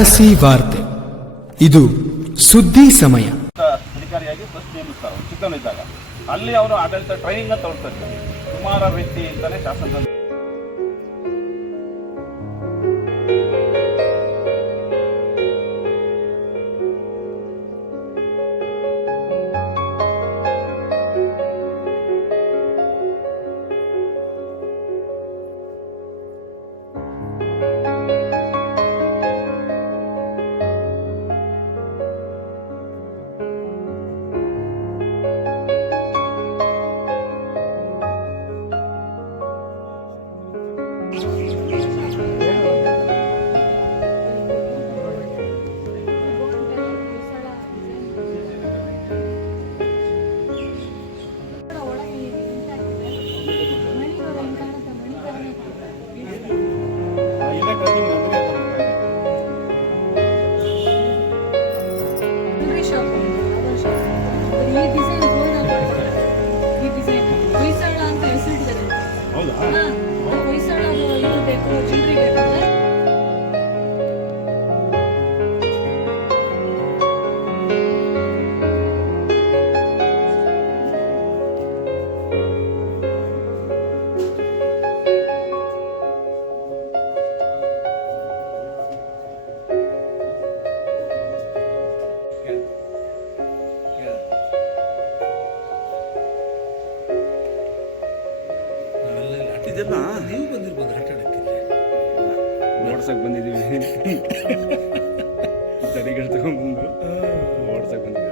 ಅರಸಿ ವಾರ್ತೆ. ಇದು ಸುದ್ದಿ ಸಮಯ. ಅಧಿಕಾರಿಯಾಗಿ ಫಸ್ಟ್ ನೇಮಿಸ್ತಾರೆ ಚಿಕ್ಕವನಿದ್ದಾಗ. ಅಲ್ಲಿ ಅವರು ಆಡಳಿತ ಟ್ರೈನಿಂಗ್ ಅಂತ ತೋರಿಸ್ತಾರೆ. ಕುಮಾರ ವ್ಯಕ್ತಿ ಅಂತಾನೆ ಶಾಸನದಲ್ಲಿ ನೀವು ಬಂದಿರ್ಬೋದು ಆಟ ಆಡಕ್ಕೆ ಓಡ್ಸಕ್ ಬಂದಿದ್ದೀವಿ. ತಡಿಗಳು ತಗೊಂಡ್ಬಂದು ಓಡ್ಸಕ್ ಬಂದಿದ್ದೀವಿ.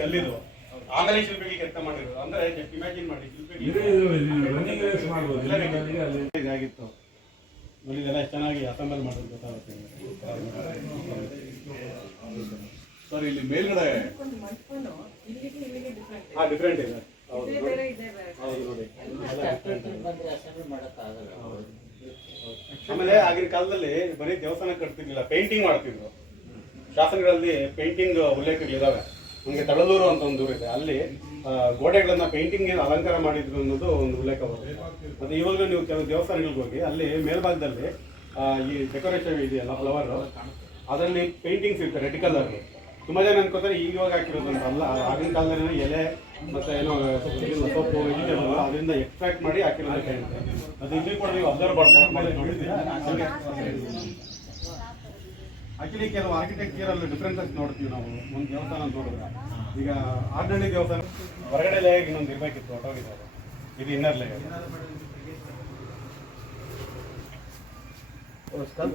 ಕಲ್ಲಿದು ಆಮೇಲೆ ಶಿಲ್ಪಿಗೆ ಕೆಲಸ ಮಾಡಿರೋದು ಅಂದ್ರೆ ಇಮ್ಯಾಜಿನ್ ಮಾಡಿ ಇದಾಗಿತ್ತು. ಇದೆಲ್ಲ ಚೆನ್ನಾಗಿ ಅಸೆಂಬಲ್ ಮಾಡೋದು ಗೊತ್ತಾಗುತ್ತೆ ಸರ್. ಇಲ್ಲಿ ಮೇಲ್ಗಡೆ ಡಿಫ್ರೆಂಟ್ ಇದೆ. ಹೌದು ನೋಡಿ. ಆಮೇಲೆ ಆಗಿನ ಕಾಲದಲ್ಲಿ ಬರೀ ದೇವಸ್ಥಾನ ಕಟ್ತಿರ್ಲಿಲ್ಲ, ಪೇಂಟಿಂಗ್ ಮಾಡ್ತಿದ್ರು. ಶಾಸನಗಳಲ್ಲಿ ಪೇಂಟಿಂಗ್ ಉಲ್ಲೇಖಗಳಿದಾವೆ. ನಮಗೆ ತಳಲೂರು ಅಂತ ಒಂದು ಊರು ಇದೆ, ಅಲ್ಲಿ ಗೋಡೆಗಳನ್ನ ಪೇಂಟಿಂಗ್ ಅಲಂಕಾರ ಮಾಡಿದ್ರು ಅನ್ನೋದು ಒಂದು ಉಲ್ಲೇಖ ಬರುತ್ತೆ. ಮತ್ತು ಇವಾಗಲೂ ನೀವು ಕೆಲವು ದೇವಸ್ಥಾನಗಳಿಗೆ ಹೋಗಿ ಅಲ್ಲಿ ಮೇಲ್ಭಾಗದಲ್ಲಿ ಈ ಡೆಕೋರೇಷನ್ ಇದೆಯಲ್ಲ ಫ್ಲವರ್, ಅದರಲ್ಲಿ ಪೇಂಟಿಂಗ್ಸ್ ಇರುತ್ತೆ ರೆಡ್ ಕಲರ್. ತುಂಬ ಜನ ಅನ್ಕೋತಾರೆ ಇವಾಗ ಹಾಕಿರೋದು ಅಂತ ಅಲ್ಲ, ಆಗಿನ ಕಾಲದಲ್ಲಿ ಎಲೆ ಮತ್ತು ಏನೋ ಸೊಪ್ಪು ವೆಜಿಟೇಬಲ್ ಅದರಿಂದ ಎಕ್ಸ್ಟ್ರಾಕ್ಟ್ ಮಾಡಿ ಹಾಕಿರೋದು ಕಾಣುತ್ತೆ. ಅದು ಇಲ್ಲಿ ಕೂಡ ನೀವು ಅಬ್ಸರ್ವ್ ಮಾಡಿ ನೋಡಿದ್ದೀರಾ. ಆಕ್ಚುಲಿ ಕೆಲವು ಆರ್ಕಿಟೆಕ್ಚರಲ್ ಡಿಫ್ರೆನ್ಸಸ್ ನೋಡ್ತೀವಿ ನಾವು ಒಂದು ದೇವಸ್ಥಾನ ಅಂತ ನೋಡಿದ್ರೆ. ಈಗ ಆರ್ಡಿನರಿ ದೇವಸ್ಥಾನ ಹೊರಗಡೆ ಲೇಯರ್ ಇನ್ನೊಂದು ಇರಬೇಕಿತ್ತು, ಹೊಟ್ಟೋಗಿದ್ದಾರೆ. ಇದು ಇನ್ನರ್ ಲೇಯರ್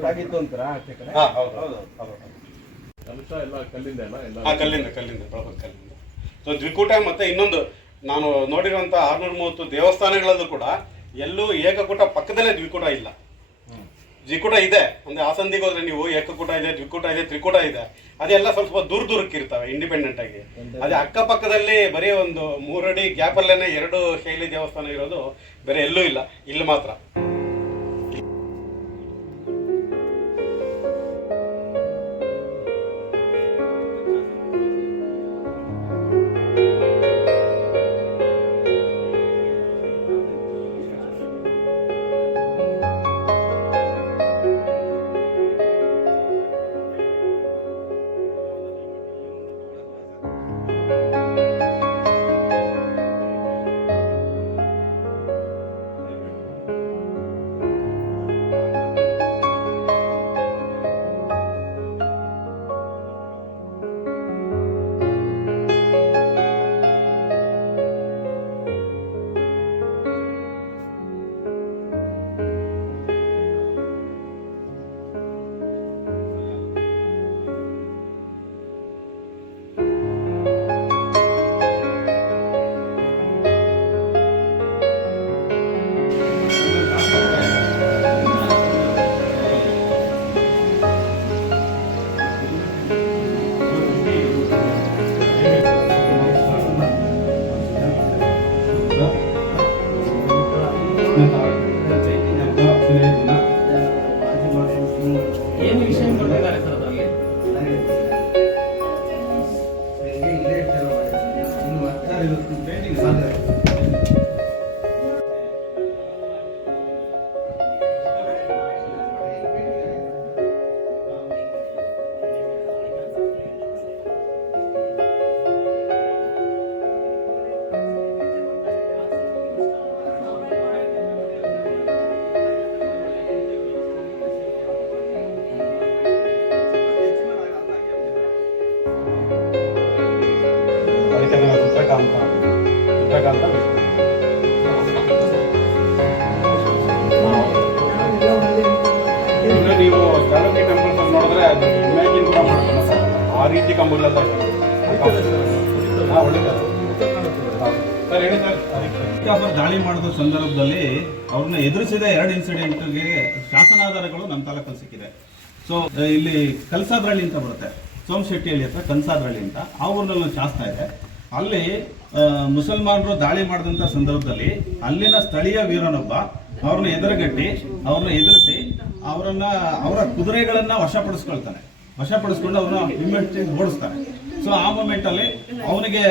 ಆಗಿತ್ತು ಅಂತಾರ. ಕಲ್ಲಿಂದ ಬಳಪದ ಕಲ್ಲಿಂದ. ಸೊ ದ್ವಿಕೂಟ ಮತ್ತೆ ಇನ್ನೊಂದು ನಾನು ನೋಡಿರುವಂತ 630 ದೇವಸ್ಥಾನಗಳಲ್ಲೂ ಕೂಡ ಎಲ್ಲೂ ಏಕಕೂಟ ಪಕ್ಕದಲ್ಲೇ ದ್ವಿಕೂಟ ಇಲ್ಲ. ದ್ವಿಕೂಟ ಇದೆ ಅಂದ್ರೆ ಆಸಂದಿಗೆ ಹೋದ್ರೆ ನೀವು ಏಕಕೂಟ ಇದೆ, ದ್ವಿಕೂಟ ಇದೆ, ತ್ರಿಕೂಟ ಇದೆ. ಅದೆಲ್ಲ ಸ್ವಲ್ಪ ದೂರಕ್ಕೆ ಇರ್ತವೆ ಇಂಡಿಪೆಂಡೆಂಟ್ ಆಗಿ. ಅದೇ ಅಕ್ಕಪಕ್ಕದಲ್ಲಿ ಬರೀ ಒಂದು 3 ಅಡಿ ಗ್ಯಾಪ್ ಅಲ್ಲೇನೆ 2 ಶೈಲಿ ದೇವಸ್ಥಾನ ಇರೋದು ಬೇರೆ ಎಲ್ಲೂ ಇಲ್ಲ, ಇಲ್ಲಿ ಮಾತ್ರ. ಏನು ವಿಷಯ ಕೊಟ್ಟಿದ್ದಾರೆ ಸರ್ ಅದರಲ್ಲಿ? ಇನ್ನು ನೀವು ಚಾಲುಕ್ಯ ಟೆಂಪಲ್ಸ್ ನೋಡಿದ್ರೆ ಅದು ಇಮ್ಯಾಜಿನ್ ಕೂಡ ಮಾಡ್ಕೊಂಡು ಆ ರೀತಿ ಕಂಬಗಳೆಲ್ಲ ದಾಳಿ ಮಾಡಿದ ಸಂದರ್ಭದಲ್ಲಿ ಅವ್ರನ್ನ ಎದುರಿಸಿದ 2 ಇನ್ಸಿಡೆಂಟ್ಗೆ ಶಾಸನಾಧಾರಗಳು ನಮ್ಮ ತಾಲೂಕಲ್ಲಿ ಸಿಕ್ಕಿದೆ. ಸೊ ಇಲ್ಲಿ ಕಲ್ಸಾದ್ರಳ್ಳಿ ಅಂತ ಬರುತ್ತೆ, ಸೋಮಶೆಟ್ಟಿಹಳ್ಳಿ ಹತ್ರ ಕಲ್ಸಾದ್ರಳ್ಳಿ ಅಂತ, ಆ ಊರಿನಲ್ಲಿ ಒಂದು ಶಾಸನ ಇದೆ. ಅಲ್ಲಿ ಮುಸಲ್ಮಾನರು ದಾಳಿ ಮಾಡಿದಂಥ ಸಂದರ್ಭದಲ್ಲಿ ಅಲ್ಲಿನ ಸ್ಥಳೀಯ ವೀರನೊಬ್ಬ ಅವ್ರನ್ನ ಎದುರುಗಟ್ಟಿ ಅವ್ರನ್ನ ಎದುರಿಸಿ ಅವರ ಕುದುರೆಗಳನ್ನ ವಶಪಡಿಸ್ಕೊಂಡು ಅವ್ರನ್ನ ಇಮ್ಮಿಡಿಯೇಟ್ ಓಡಿಸ್ತಾರೆ. ಸೊ ಆ ಮೂಮೆಂಟ್ ಅಲ್ಲಿ ಅವನಿಗೆ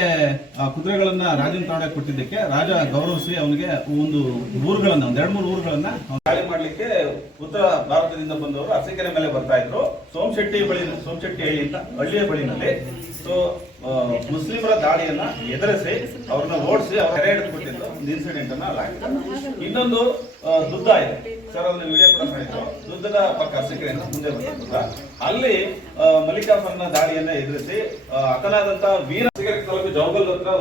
ಕುದುರೆಗಳನ್ನ ರಾಜನ ತಾಡೆ ಕೊಟ್ಟಿದ್ದಕ್ಕೆ ರಾಜ ಗೌರವಿಸಿ ಅವನಿಗೆ ಒಂದು 2-3 ಊರುಗಳನ್ನ ದಾಳಿ ಮಾಡ್ಲಿಕ್ಕೆ ಉತ್ತರ ಭಾರತದಿಂದ ಬಂದವರು ಅರಸೀಕೆರೆ ಮೇಲೆ ಬರ್ತಾ ಇದ್ರು. ಸೋಮಶೆಟ್ಟಿಹಳ್ಳಿ ಅಂತ ಹಳ್ಳಿಯ ಬಳಿನಲ್ಲಿ. ಸೊ ಮುಸ್ಲಿಮರ ದಾಳಿಯನ್ನ ಎದುರಿಸಿ ಅವ್ರನ್ನ ಓಡಿಸಿ ಅವ್ರ ಕೆರೆ ಹಿಡಿದುಕೊಟ್ಟಿದ್ದು ಒಂದು ಇನ್ಸಿಡೆಂಟ್ ಅನ್ನ ಅಲ್ಲಾಗಿದೆ. ಇನ್ನೊಂದು ದುದ್ದ ಇದೆ ಸರ್, ಅದನ್ನ ವಿಡಿಯೋ ಕೂಡ ಮಾಡಿದ್ರು. ದುದ್ದದ ಪಕ್ಕ ಅರಸೀಕೆರೆಯಿಂದ ಮುಂದೆ ಬಂದ ಅಲ್ಲಿ ಮಲ್ಲಿಕಾಫರ್ನ ದಾಳಿಯನ್ನ ಎದುರಿಸಿ ಹತನಾದಂತ ವೀರ ತಾಲೂಕು ಜವಗಲ್ ಹತ್ರ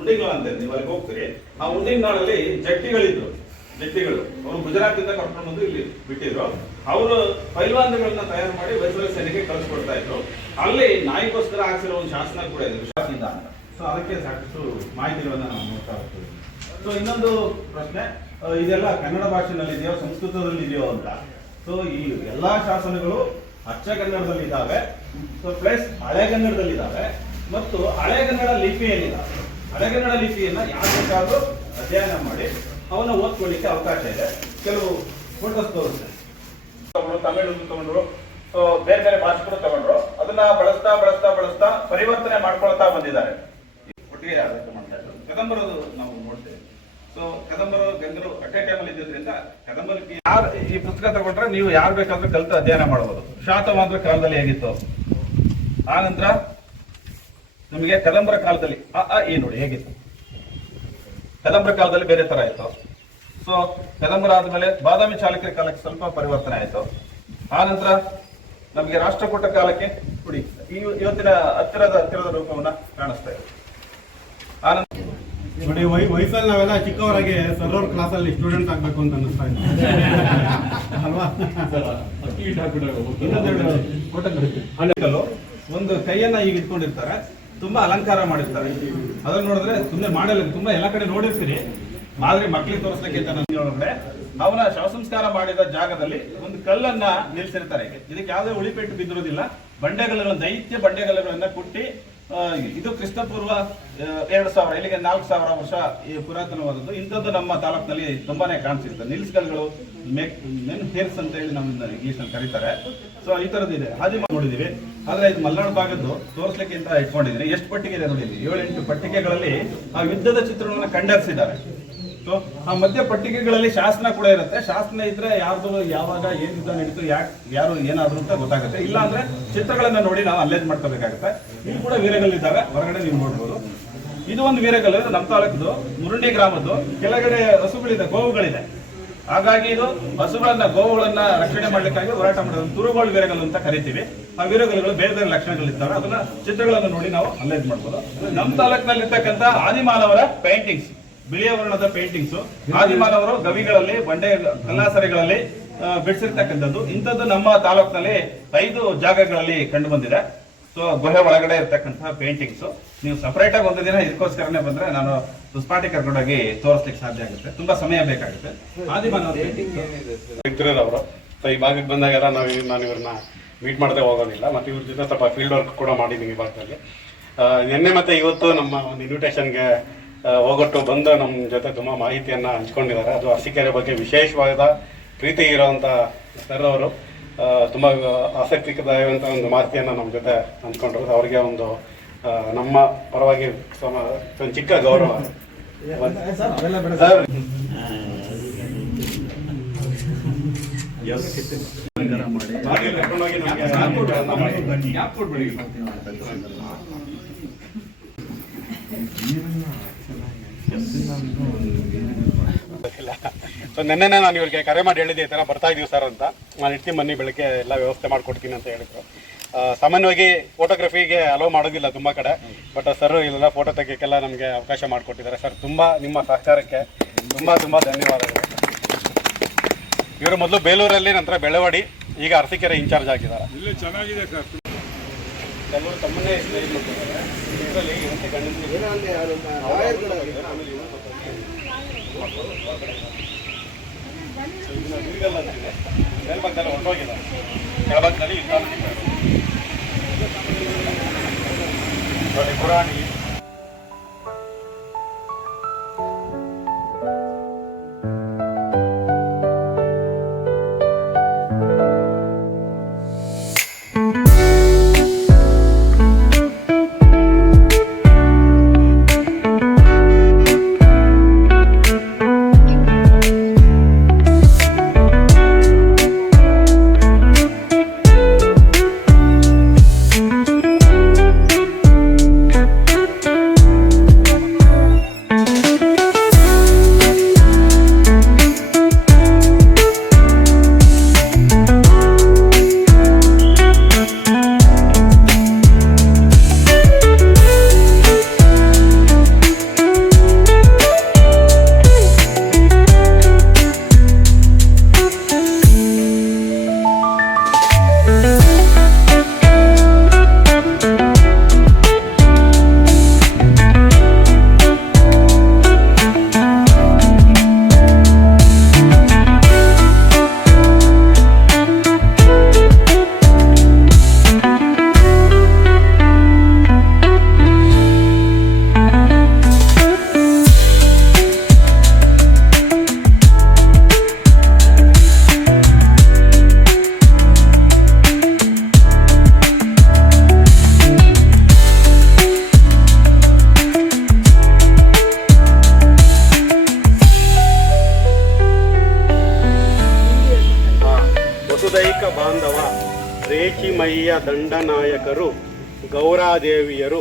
ಉಂಡಿಗ್ನಾಳ್ ಅಂತ ನೀವು ಅಲ್ಲಿ ಹೋಗ್ತೀರಿ. ಆ ಉಂಡಿಗ್ನಾಳಲ್ಲಿ ಜಟ್ಟಿಗಳು ಅವರು ಗುಜರಾತ್ ಇಂದ ಕರ್ಕೊಂಡು ಬಂದು ಇಲ್ಲಿ ಬಿಟ್ಟಿದ್ರು. ಅವರು ಪೈಲ್ವಾನ್ಗಳನ್ನ ತಯಾರು ಮಾಡಿ ವೈಸರಾಯ್ ಸೇನೆಗೆ ಕಳಿಸ್ಕೊಡ್ತಾ ಇದ್ರು. ಅಲ್ಲಿ ನಾಯಿಗೋಸ್ಕರ ಹಾಕ್ಸಿರೋ ಒಂದು ಶಾಸನ ಕೂಡ ಇದೆ ವಿಶ್ವಾಸದಿಂದ ಅಂತ. ಸೊ ಅದಕ್ಕೆ ಸಾಕಷ್ಟು ಮಾಹಿತಿಗಳನ್ನ ನಾವು ನೋಡ್ತಾ ಹೋಗ್ತೀವಿ. ಸೊ ಇನ್ನೊಂದು ಪ್ರಶ್ನೆ, ಇದೆಲ್ಲ ಕನ್ನಡ ಭಾಷೆನಲ್ಲಿ ಇದೆಯೋ ಸಂಸ್ಕೃತದಲ್ಲಿ ಇದೆಯೋ ಅಂತ. ಸೊ ಈ ಎಲ್ಲಾ ಶಾಸನಗಳು ಅಚ್ಚ ಕನ್ನಡದಲ್ಲಿ ಇದ್ದಾವೆ, ಸೊ ಪ್ಲಸ್ ಹಳೆಗನ್ನಡದಲ್ಲಿ ಇದ್ದಾವೆ ಮತ್ತು ಹಳೆಗನ್ನಡ ಲಿಪಿಯಲ್ಲಿದ್ದಾವೆ. ಹಳೆಗನ್ನಡ ಲಿಪಿಯನ್ನ ಯಾರು ಬೇಕಾದ್ರೂ ಅಧ್ಯಯನ ಮಾಡಿ ಅವನ್ನ ಓದ್ಕೊಳ್ಳಿಕ್ಕೆ ಅವಕಾಶ ಇದೆ. ಕೆಲವು ಫೋಟೋಸ್ ತೋರಿಸ್ತಾರೆ, ತಮಿಳು ತಗೊಂಡ್ರು, ಸೊ ಬೇರೆ ಬೇರೆ ಭಾಷೆಗಳು ತಗೊಂಡ್ರು. ಅದನ್ನ ಬಳಸ್ತಾ ಪರಿವರ್ತನೆ ಮಾಡ್ಕೊಳ್ತಾ ಬಂದಿದ್ದಾರೆ. ಒಟ್ಟಿಗೆ ಆಡಳಿತ ಮಾಡ್ತಾ ಇದ್ದಾರೆ. ಕದಂಬರದು ನಾವು ನೋಡ್ತೇವೆ. ಸೊ ಕದಂಬರು ಗಂಗರು ಅಟ್ ಎ ಟೈಮಲ್ಲಿ ಇದ್ದಿದ್ರಿಂದ ಕದಂಬರಕ್ಕೆ ಯಾರು ಈ ಪುಸ್ತಕ ತಗೊಂಡ್ರೆ ನೀವು ಯಾರು ಬೇಕಾದ್ರೂ ಕಲಿತು ಅಧ್ಯಯನ ಮಾಡಬಹುದು. ಶಾತವಾಹನರ ಕಾಲದಲ್ಲಿ ಹೇಗಿತ್ತು, ಆ ನಂತರ ನಮಗೆ ಕದಂಬರ ಕಾಲದಲ್ಲಿ ಈ ನೋಡಿ ಹೇಗಿತ್ತು. ಕದಂಬರ ಕಾಲದಲ್ಲಿ ಬೇರೆ ತರ ಇತ್ತು. ಸೊ ಕದಂಬರ ಆದ್ಮೇಲೆ ಬಾದಾಮಿ ಚಾಲುಕ್ಯರ ಕಾಲಕ್ಕೆ ಸ್ವಲ್ಪ ಪರಿವರ್ತನೆ ಆಯಿತು. ಆ ನಂತರ ನಮಗೆ ರಾಷ್ಟ್ರಕೂಟ ಕಾಲಕ್ಕೆ ನೋಡಿ ಇವತ್ತಿನ ಹತ್ತಿರದ ರೂಪವನ್ನ ಕಾಣಿಸ್ತಾ ಇದೆ. ನೋಡಿ ವಯಸ್ಸಲ್ಲಿ ನಾವೆಲ್ಲ ಚಿಕ್ಕವರಾಗಿ ಸರ್ವರ್ ಕ್ಲಾಸಲ್ಲಿ ಸ್ಟೂಡೆಂಟ್ ಆಗ್ಬೇಕು ಅಂತ ಅನಿಸ್ತಾ ಇದೆ ಅಲ್ವಾ? ಒಂದು ಕೈಯನ್ನ ಈಗ ಇಟ್ಕೊಂಡಿರ್ತಾರೆ, ತುಂಬಾ ಅಲಂಕಾರ ಮಾಡಿರ್ತಾರೆ. ಅದನ್ನ ನೋಡಿದ್ರೆ ಸುಮ್ಮನೆ ಮಾಡಲ್ಲ, ತುಂಬಾ ಎಲ್ಲ ಕಡೆ ನೋಡಿರ್ತೀರಿ. ಆದ್ರೆ ಮಕ್ಕಳಿಗೆ ತೋರಿಸ್ಲಿಕ್ಕೆ ನೋಡಿದ್ರೆ ಅವನ ಶವಸಂಸ್ಕಾರ ಮಾಡಿದ ಜಾಗದಲ್ಲಿ ಒಂದು ಕಲ್ಲನ್ನ ನಿಲ್ಸಿರ್ತಾರೆ. ಇದಕ್ಕೆ ಯಾವುದೇ ಉಳಿಪೆಟ್ಟು ಬಿದ್ದಿರೋದಿಲ್ಲ. ಬಂಡೆಗಲ್ಲುಗಳನ್ನು, ದೈತ್ಯ ಬಂಡೆಗಲ್ಲುಗಳನ್ನ ಕುಟ್ಟಿ ಇದು ಕ್ರಿಸ್ತಪೂರ್ವ 2000 ಇಲ್ಲಿಗೆ 4000 ವರ್ಷ ಪುರಾತನವಾದದ್ದು. ಇಂಥದ್ದು ನಮ್ಮ ತಾಲೂಕಿನಲ್ಲಿ ತುಂಬಾನೇ ಕಾಣಿಸಿರುತ್ತೆ. ನಿಲ್ಸ್ಕಲ್ಗಳು, ಮೆನ್ ಹೇರ್ಸ್ ಅಂತ ಹೇಳಿ ನಮ್ಮ ಇಂಗ್ಲಿಷ್ ನಲ್ಲಿ ಕರೀತಾರೆ. ಸೊ ಈ ತರದಿದೆ, ಹಾದಿ ನೋಡಿದೀವಿ. ಆದ್ರೆ ಇದು ಮಲೆನಾಡು ಭಾಗದ್ದು ತೋರಿಸ್ಲಿಕ್ಕೆ ಅಂತ ಇಟ್ಕೊಂಡಿದ್ದೀನಿ. ಎಷ್ಟು ಪಟ್ಟಿಗೆ ಇದೆ ನೋಡಿ, 7-8 ಪಟ್ಟಿಗೆಗಳಲ್ಲಿ ಆ ಯುದ್ಧದ ಚಿತ್ರಣವನ್ನು ಕಂಡರಿಸಿದ್ದಾರೆ. ಸೊ ಆ ಮಧ್ಯ ಪಟ್ಟಿಗೆಗಳಲ್ಲಿ ಶಾಸನ ಕೂಡ ಇರುತ್ತೆ. ಶಾಸನ ಇದ್ರೆ ಯಾರ್ದು ಯಾವಾಗ ಏನ್ ಯುದ್ಧ ನಡೀತು, ಯಾರು ಏನಾದ್ರು ಅಂತ ಗೊತ್ತಾಗುತ್ತೆ. ಇಲ್ಲ ಅಂದ್ರೆ ಚಿತ್ರಗಳನ್ನ ನೋಡಿ ನಾವು ಅಲ್ಲೇಜ್ ಮಾಡ್ಕೋಬೇಕಾಗುತ್ತೆ. ಇಲ್ಲಿ ಕೂಡ ವೀರಗಲ್ಲಿದ್ದಾವೆ, ಹೊರಗಡೆ ನೀವು ನೋಡ್ಬೋದು. ಇದು ಒಂದು ವೀರಗಲ್ಲು, ನಮ್ಮ ತಾಲೂಕದು ಮುರುಂಡಿ ಗ್ರಾಮದ್ದು. ಕೆಳಗಡೆ ಹಸುಗಳಿದೆ, ಗೋವುಗಳಿದೆ. ಹಾಗಾಗಿ ಇದು ಹಸುಗಳನ್ನ, ಗೋವುಗಳನ್ನ ರಕ್ಷಣೆ ಮಾಡ್ಲಿಕ್ಕಾಗಿ ಹೋರಾಟ ಮಾಡೋದು ತುರುಗೋಳು ವೀರಗಲ್ಲು ಅಂತ ಕರಿತೀವಿ. ಆ ವೀರಗಲ್ಲುಗಳು ಬೇರೆ ಬೇರೆ ಲಕ್ಷಣಗಳಿದ್ದಾವೆ. ಅದನ್ನ ಚಿತ್ರಗಳನ್ನು ನೋಡಿ ನಾವು ಅಲ್ಲೇಜ್ ಮಾಡ್ಬೋದು. ನಮ್ಮ ತಾಲೂಕಿನಲ್ಲಿ ಇರ್ತಕ್ಕಂಥ ಆದಿಮಾನವರ ಪೇಂಟಿಂಗ್ಸ್, ಬಿಳಿಯ ವರ್ಣದ ಪೇಂಟಿಂಗ್ಸ್, ಆದಿಮಾನವರು ಗವಿಗಳಲ್ಲಿ, ಬಂಡೆ ಕಲ್ಲಾಸರೆಗಳಲ್ಲಿ ಬಿಡಿಸಿರ್ತಕ್ಕಂಥದ್ದು. ಇಂಥದ್ದು ನಮ್ಮ ತಾಲೂಕಿನಲ್ಲಿ 5 ಜಾಗಗಳಲ್ಲಿ ಕಂಡು ಬಂದಿದೆ. ಸೊ ಗುಹೆ ಒಳಗಡೆ ಇರ್ತಕ್ಕಂತಹ ಪೇಂಟಿಂಗ್ಸ್ ನೀವು ಸಪರೇಟ್ ಆಗಿ ಒಂದು ದಿನ ಇದಕ್ಕೋಸ್ಕರನೇ ಬಂದ್ರೆ ನಾನು ಸುಸ್ಪಾಟಿ ಕರ್ಕೊಂಡೋಗಿ ತೋರಿಸ್ಲಿಕ್ಕೆ ಸಾಧ್ಯ ಆಗುತ್ತೆ. ತುಂಬಾ ಸಮಯ ಬೇಕಾಗುತ್ತೆ. ಆದಿಮಾನವರ ಅವರು ಸೊ ಈ ಭಾಗಕ್ಕೆ ಬಂದಾಗೆಲ್ಲ ನಾನು ಇವ್ರನ್ನ ಮೀಟ್ ಮಾಡದೆ ಹೋಗೋದಿಲ್ಲ. ಮತ್ತೆ ಇವ್ರ ಜೊತೆ ಸ್ವಲ್ಪ ಫೀಲ್ಡ್ ವರ್ಕ್ ಕೂಡ ಮಾಡಿದ್ದೀವಿ ಈ ಭಾಗದಲ್ಲಿ. ನಿನ್ನೆ ಮತ್ತೆ ಇವತ್ತು ನಮ್ಮ ಒಂದು ಇನ್ವಿಟೇಷನ್ಗೆ ಹೋಗೊಟ್ಟು ಬಂದು ನಮ್ಮ ಜೊತೆ ತುಂಬ ಮಾಹಿತಿಯನ್ನು ಹಂಚ್ಕೊಂಡಿದ್ದಾರೆ. ಅದು ಅರಸೀಕೆರೆ ಬಗ್ಗೆ ವಿಶೇಷವಾದ ಪ್ರೀತಿ ಇರೋವಂಥ ಸರ್ ಅವರು ತುಂಬ ಆಸಕ್ತಿದಾಯವಂಥ ಒಂದು ಮಾಹಿತಿಯನ್ನು ನಮ್ಮ ಜೊತೆ ಹಂಚ್ಕೊಂಡ್ರು. ಅವರಿಗೆ ಒಂದು ನಮ್ಮ ಪರವಾಗಿ ಒಂದು ಚಿಕ್ಕ ಗೌರವ. ಸೊ ನಿನ್ನೆ ನಾನು ಇವ್ರಿಗೆ ಕರೆ ಮಾಡಿ ಹೇಳಿದ್ದೆ ಈ ಥರ ಬರ್ತಾ ಇದೀವಿ ಸರ್ ಅಂತ. ನಾನು ಇಡ್ತೀನಿ ಬನ್ನಿ, ಬೆಳಗ್ಗೆ ಎಲ್ಲ ವ್ಯವಸ್ಥೆ ಮಾಡಿಕೊಡ್ತೀನಿ ಅಂತ ಹೇಳಿದ್ರು. ಸಾಮಾನ್ಯವಾಗಿ ಫೋಟೋಗ್ರಫಿಗೆ ಅಲೋ ಮಾಡೋದಿಲ್ಲ ತುಂಬ ಕಡೆ, ಬಟ್ ಸರ್ ಇಲ್ಲೆಲ್ಲ ಫೋಟೋ ತೆಗಿಯೋಕ್ಕೆಲ್ಲ ನಮಗೆ ಅವಕಾಶ ಮಾಡಿಕೊಟ್ಟಿದ್ದಾರೆ. ಸರ್ ತುಂಬ ನಿಮ್ಮ ಸಹಕಾರಕ್ಕೆ ತುಂಬ ತುಂಬ ಧನ್ಯವಾದಗಳು. ಇವರು ಮೊದಲು ಬೇಲೂರಲ್ಲಿ, ನಂತರ ಬೆಳವಾಡಿ, ಈಗ ಅರಸೀಕೆರೆ ಇನ್ಚಾರ್ಜ್ ಆಗಿದ್ದಾರೆ. ಇಲ್ಲಿ ಚೆನ್ನಾಗಿದೆ ಸರ್. ಕೆಲವರು ತಮ್ಮನ್ನೇ ಇದರಲ್ಲಿ ಮೇಲ್ಭಾಗದಲ್ಲಿ ಹೊರಟೋಗಿದೆ, ಕೆಳಭಾಗದಲ್ಲಿ ಯುದ್ಧ ನಡೀತಾ ಇದೆ. ಪುರಾಣಿ ರೇಚಿಮಯ್ಯ ದಂಡನಾಯಕರು ಗೌರಾದೇವಿಯರು.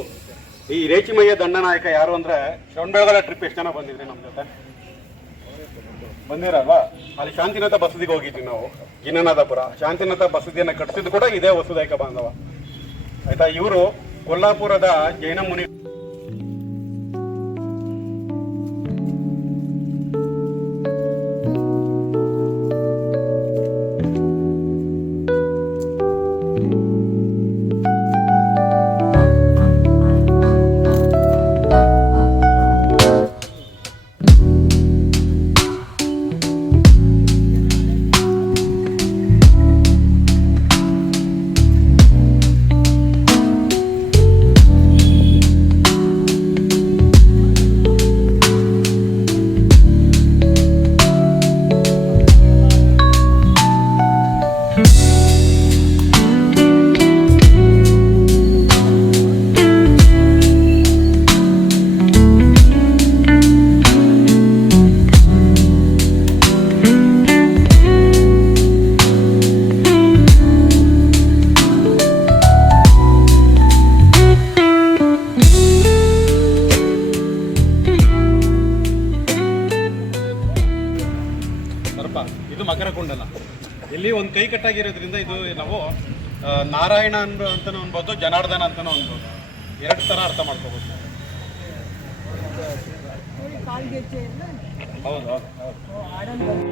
ಈ ರೇಚಿಮಯ್ಯ ದಂಡನಾಯಕ ಯಾರು ಅಂದರೆ ಶ್ರವಣಬೆಳಗೊಳ ಟ್ರಿಪ್ ಎಷ್ಟು ಜನ ಬಂದಿದ್ರಿ ನಮ್ಮ ಜೊತೆ? ಬಂದಿರಲ್ವಾ? ಅಲ್ಲಿ ಶಾಂತಿನಾಥ ಬಸದಿಗೆ ಹೋಗಿದ್ವಿ ನಾವು, ಜಿನನಾಥಪುರ. ಶಾಂತಿನಾಥ ಬಸದಿಯನ್ನು ಕಟ್ಟಿಸಿದ್ದು ಕೂಡ ಇದೇ ವಸುದೈಕ ಬಾಂಧವ, ಆಯ್ತಾ. ಇವರು ಕೊಲ್ಲಾಪುರದ ಜೈನ ಮುನಿ. ಇದು ಮಕರ ಕುಂಡಲ. ಇಲ್ಲಿ ಒಂದು ಕೈ ಕಟ್ಟಾಗಿರೋದ್ರಿಂದ ಇದು ನಾವು ನಾರಾಯಣ ಅಂತನೂ ಅನ್ಬೋದು, ಜನಾರ್ದನ ಅಂತನೂ ಅನ್ಬೋದು. ಎರಡು ಥರ ಅರ್ಥ ಮಾಡ್ಕೋಬೋದು. ಹೌದು ಹೌದು ಹೌದು.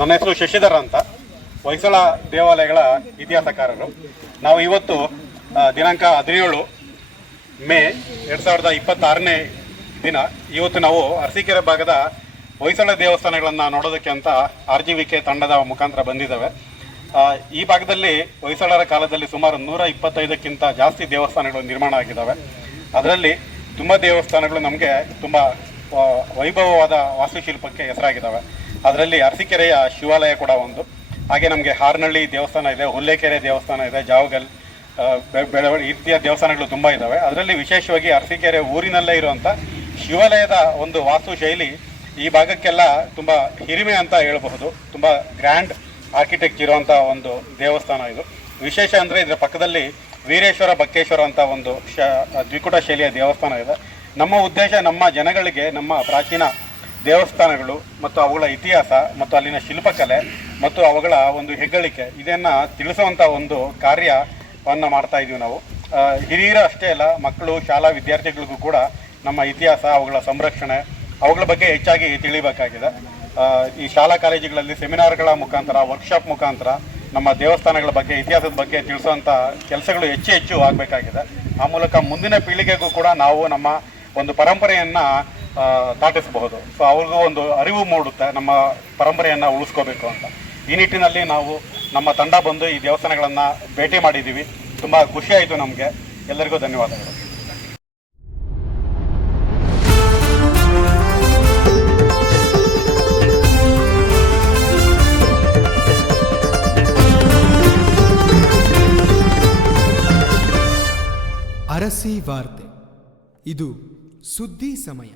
ನನ್ನ ಹೆಸರು ಶಶಿಧರ ಅಂತ, ಹೊಯ್ಸಳ ದೇವಾಲಯಗಳ ಇತಿಹಾಸಕಾರರು. ನಾವು ಇವತ್ತು ದಿನಾಂಕ 17 ಮೇ 2026ನೇ ದಿನ ಇವತ್ತು ನಾವು ಅರಸೀಕೆರೆ ಭಾಗದ ಹೊಯ್ಸಳ ದೇವಸ್ಥಾನಗಳನ್ನು ನೋಡೋದಕ್ಕೆ ಅಂತ RGVK ತಂಡದ ಮುಖಾಂತರ ಬಂದಿದ್ದಾವೆ. ಈ ಭಾಗದಲ್ಲಿ ಹೊಯ್ಸಳರ ಕಾಲದಲ್ಲಿ ಸುಮಾರು 125ಕ್ಕಿಂತ ಜಾಸ್ತಿ ದೇವಸ್ಥಾನಗಳು ನಿರ್ಮಾಣ ಆಗಿದ್ದಾವೆ. ಅದರಲ್ಲಿ ತುಂಬ ದೇವಸ್ಥಾನಗಳು ನಮಗೆ ತುಂಬ ವೈಭವವಾದ ವಾಸ್ತುಶಿಲ್ಪಕ್ಕೆ ಹೆಸರಾಗಿದ್ದಾವೆ. ಅದರಲ್ಲಿ ಅರಸೀಕೆರೆಯ ಶಿವಾಲಯ ಕೂಡ ಒಂದು. ಹಾಗೆ ನಮಗೆ ಹಾರನಹಳ್ಳಿ ದೇವಸ್ಥಾನ ಇದೆ, ಹುಲ್ಲೇಕೆರೆ ದೇವಸ್ಥಾನ ಇದೆ, ಜಾವಗಲ್, ಬೆಳವಡಿ ಇತ್ಯ ದೇವಸ್ಥಾನಗಳು ತುಂಬ ಇದ್ದಾವೆ. ಅದರಲ್ಲಿ ವಿಶೇಷವಾಗಿ ಅರಸೀಕೆರೆ ಊರಿನಲ್ಲೇ ಇರುವಂಥ ಶಿವಾಲಯದ ಒಂದು ವಾಸ್ತುಶೈಲಿ ಈ ಭಾಗಕ್ಕೆಲ್ಲ ತುಂಬ ಹಿರಿಮೆ ಅಂತ ಹೇಳಬಹುದು. ತುಂಬ ಗ್ರ್ಯಾಂಡ್ ಆರ್ಕಿಟೆಕ್ಟ್ ಇರುವಂಥ ಒಂದು ದೇವಸ್ಥಾನ ಇದು. ವಿಶೇಷ ಅಂದರೆ ಇದರ ಪಕ್ಕದಲ್ಲಿ ವೀರೇಶ್ವರ ಬಕ್ಕೇಶ್ವರ ಅಂತ ಒಂದು ದ್ವಿಕೂಟ ಶೈಲಿಯ ದೇವಸ್ಥಾನ ಇದೆ. ನಮ್ಮ ಉದ್ದೇಶ ನಮ್ಮ ಜನಗಳಿಗೆ ನಮ್ಮ ಪ್ರಾಚೀನ ದೇವಸ್ಥಾನಗಳು ಮತ್ತು ಅವುಗಳ ಇತಿಹಾಸ ಮತ್ತು ಅಲ್ಲಿನ ಶಿಲ್ಪಕಲೆ ಮತ್ತು ಅವುಗಳ ಒಂದು ಹೆಗ್ಗಳಿಕೆ ಇದನ್ನು ತಿಳಿಸುವಂಥ ಒಂದು ಕಾರ್ಯವನ್ನು ಮಾಡ್ತಾ ಇದ್ದೀವಿ ನಾವು. ಹಿರಿಯರು ಅಷ್ಟೇ ಅಲ್ಲ, ಮಕ್ಕಳು, ಶಾಲಾ ವಿದ್ಯಾರ್ಥಿಗಳಿಗೂ ಕೂಡ ನಮ್ಮ ಇತಿಹಾಸ, ಅವುಗಳ ಸಂರಕ್ಷಣೆ, ಅವುಗಳ ಬಗ್ಗೆ ಹೆಚ್ಚಾಗಿ ತಿಳಿಬೇಕಾಗಿದೆ. ಈ ಶಾಲಾ ಕಾಲೇಜುಗಳಲ್ಲಿ ಸೆಮಿನಾರ್ಗಳ ಮುಖಾಂತರ, ವರ್ಕ್ಶಾಪ್ ಮುಖಾಂತರ ನಮ್ಮ ದೇವಸ್ಥಾನಗಳ ಬಗ್ಗೆ, ಇತಿಹಾಸದ ಬಗ್ಗೆ ತಿಳಿಸುವಂಥ ಕೆಲಸಗಳು ಹೆಚ್ಚು ಆಗಬೇಕಾಗಿದೆ. ಆ ಮೂಲಕ ಮುಂದಿನ ಪೀಳಿಗೆಗೂ ಕೂಡ ನಾವು ನಮ್ಮ ಒಂದು ಪರಂಪರೆಯನ್ನು ದಾಟಿಸಬಹುದು. ಸೊ ಅವ್ರಿಗೂ ಒಂದು ಅರಿವು ಮೂಡುತ್ತೆ ನಮ್ಮ ಪರಂಪರೆಯನ್ನು ಉಳಿಸ್ಕೋಬೇಕು ಅಂತ. ಈ ನಿಟ್ಟಿನಲ್ಲಿ ನಾವು ನಮ್ಮ ತಂಡ ಬಂದು ಈ ದೇವಸ್ಥಾನಗಳನ್ನು ಭೇಟಿ ಮಾಡಿದ್ದೀವಿ. ತುಂಬ ಖುಷಿಯಾಯಿತು ನಮಗೆ. ಎಲ್ಲರಿಗೂ ಧನ್ಯವಾದಗಳು. ಅರಸಿ ವಾರ್ತೆ, ಇದು ಸುದ್ದಿ ಸಮಯ.